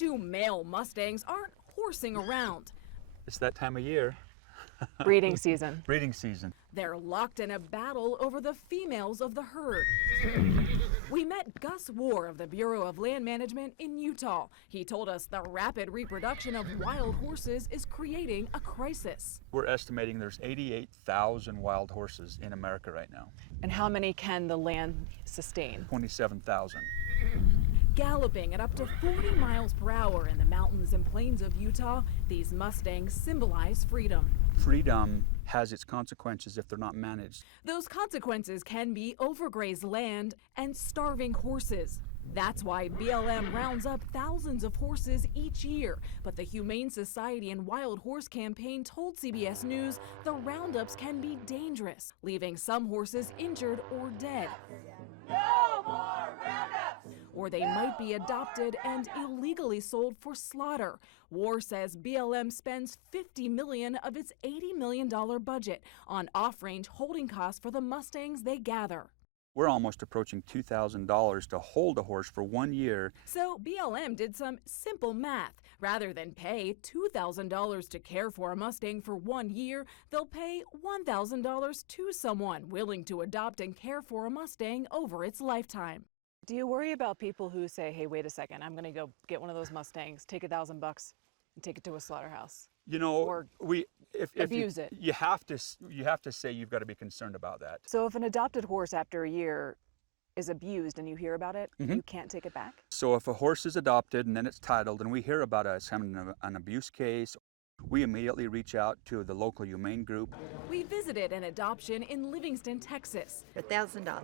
two male Mustangs aren't horsing around. It's that time of year. Breeding season. Breeding season. They're locked in a battle over the females of the herd. We met Gus War of the Bureau of Land Management in Utah. He told us the rapid reproduction of wild horses is creating a crisis. We're estimating there's 88,000 wild horses in America right now. And how many can the land sustain? 27,000. Galloping at up to 40 miles per hour in the mountains and plains of Utah, these Mustangs symbolize freedom. Freedom has its consequences if they're not managed. Those consequences can be overgrazed land and starving horses. That's why BLM rounds up thousands of horses each year. But the Humane Society and Wild Horse Campaign told CBS News the roundups can be dangerous, leaving some horses injured or dead. No more roundups! Or they might be adopted and illegally sold for slaughter. War says BLM spends $50 million of its $80 million budget on off-range holding costs for the Mustangs they gather. We're almost approaching $2,000 to hold a horse for 1 year. So BLM did some simple math. Rather than pay $2,000 to care for a Mustang for 1 year, they'll pay $1,000 to someone willing to adopt and care for a Mustang over its lifetime. Do you worry about people who say, hey, wait a second, I'm gonna go get one of those Mustangs, take $1,000 and take it to a slaughterhouse? You know, Or if abuse it. You have to say you've got to be concerned about that. So if an adopted horse after a year is abused and you hear about it, you can't take it back? So if a horse is adopted and then it's titled and we hear about an abuse case, we immediately reach out to the local humane group. We visited an adoption in Livingston, Texas, $1,000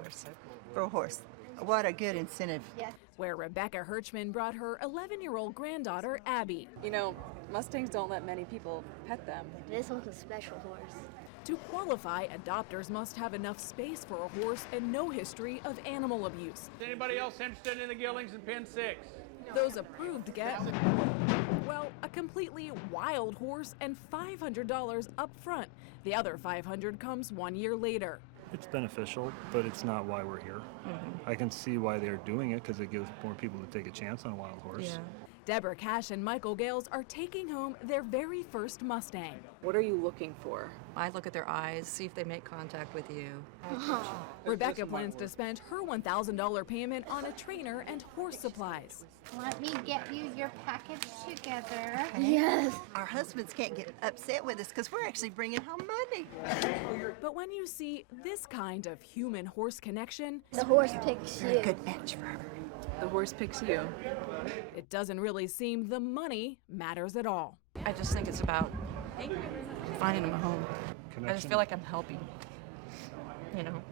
for a horse. What a good incentive. where Rebecca Hirschman brought her 11-year-old granddaughter, Abby. You know, Mustangs don't let many people pet them. This one's a special horse. To qualify, adopters must have enough space for a horse and no history of animal abuse. Is anybody else interested in the geldings in Pen 6? Those approved get, well, a completely wild horse and $500 up front. The other $500 comes 1 year later. It's beneficial, but it's not why we're here. I can see why they're doing it because it gives more people to take a chance on a wild horse. Deborah Cash and Michael Gales are taking home their very first Mustang. What are you looking for? I look at their eyes, see if they make contact with you. Rebecca plans to spend her $1,000 payment on a trainer and horse supplies. Let me get you your package together. Yes. Our husbands can't get upset with us because we're actually bringing home money. But when you see this kind of human-horse connection, The horse picks You're a you. good match for her. The horse picks you. it doesn't really seem the money matters at all. I just think it's about finding them a home. I just Connection. feel like I'm helping, you know.